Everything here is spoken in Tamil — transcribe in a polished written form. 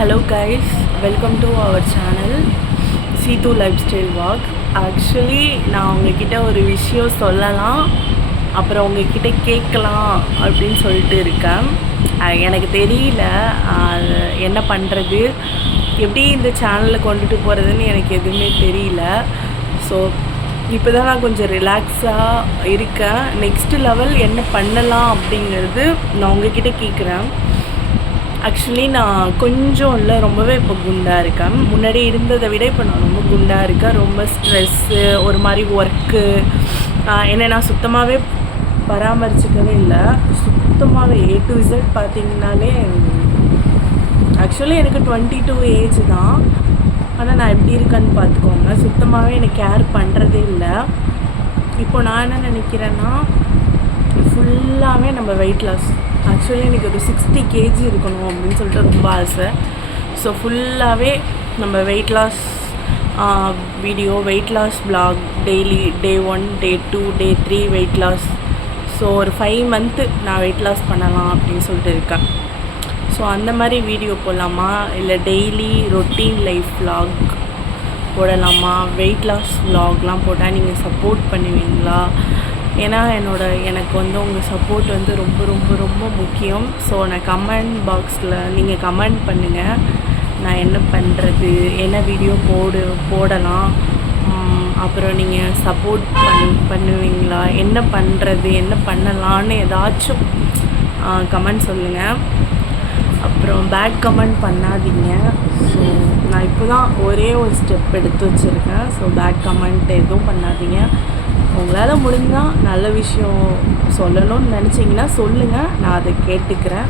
Hello guys, welcome to our channel C2 Lifestyle Walk. Actually நான் உங்ககிட்ட ஒரு விஷயம் சொல்லலாம், அப்புறம் உங்ககிட்ட கேட்கலாம் அப்படின்னு சொல்லிட்டு இருக்கேன். எனக்கு தெரியல என்ன பண்ணுறது, எப்படி இந்த சேனலில் கொண்டுட்டு போகிறதுன்னு எனக்கு எதுவுமே தெரியல. ஸோ இப்போ தான் நான் கொஞ்சம் ரிலாக்ஸாக இருக்கேன். நெக்ஸ்ட் லெவல் என்ன பண்ணலாம் அப்படிங்கிறது நான் உங்ககிட்ட கேட்குறேன். ஆக்சுவலி நான் கொஞ்சம் இல்லை, ரொம்பவே இப்போ குண்டாக இருக்கேன். முன்னாடி இருந்ததை விட இப்போ நான் ரொம்ப குண்டாக இருக்கேன். ரொம்ப ஸ்ட்ரெஸ்ஸு, ஒரு மாதிரி ஒர்க்கு, என்னை நான் சுத்தமாகவே பராமரிச்சுக்கவே இல்லை. சுத்தமாகவே A to Z பார்த்திங்கனாலே, ஆக்சுவலி எனக்கு 22 ஏஜ் தான். ஆனால் நான் எப்படி இருக்கேன்னு பார்த்துக்கோங்க. சுத்தமாகவே என்னை கேர் பண்ணுறதே இல்லை. இப்போ நான் என்ன நினைக்கிறேன்னா, ஃபுல்லாகவே நம்ம வெயிட் லாஸ். ஆக்சுவலி எனக்கு ஒரு 60 kg இருக்கணும் அப்படின்னு சொல்லிட்டு ரொம்ப ஆசை. ஸோ ஃபுல்லாகவே நம்ம weight loss video, weight loss vlog, daily Day 1, Day 2, Day 3 weight loss. So ஒரு 5 month நான் வெயிட் லாஸ் பண்ணலாம் அப்படின்னு சொல்லிட்டு இருக்கேன். ஸோ அந்த மாதிரி வீடியோ போடலாமா, இல்லை டெய்லி ரொட்டீன் லைஃப் vlog போடலாமா, வெயிட் லாஸ் vlogலாம் போட்டால் நீங்கள் சப்போர்ட் பண்ணுவீங்களா? ஏன்னா எனக்கு உங்கள் சப்போர்ட் ரொம்ப ரொம்ப ரொம்ப முக்கியம். ஸோ நான் கமெண்ட் பாக்ஸில் நீங்கள் கமெண்ட் பண்ணுங்கள், நான் என்ன பண்ணுறது, என்ன வீடியோ போடலாம், அப்புறம் நீங்கள் சப்போர்ட் பண்ணுவீங்களா, என்ன பண்ணுறது, என்ன பண்ணலான்னு ஏதாச்சும் கமெண்ட் சொல்லுங்கள். அப்புறம் பேட் கமெண்ட் பண்ணாதீங்க. ஸோ நான் இப்போ தான் ஒரே ஒரு ஸ்டெப் எடுத்து வச்சுருக்கேன். ஸோ பேட் கமெண்ட் எதுவும் பண்ணாதீங்க. உங்களால் முடிஞ்சால் நல்ல விஷயம் சொல்லணும்னு நினச்சிங்கன்னா சொல்லுங்கள், நான் அதை கேட்டுக்கிறேன்.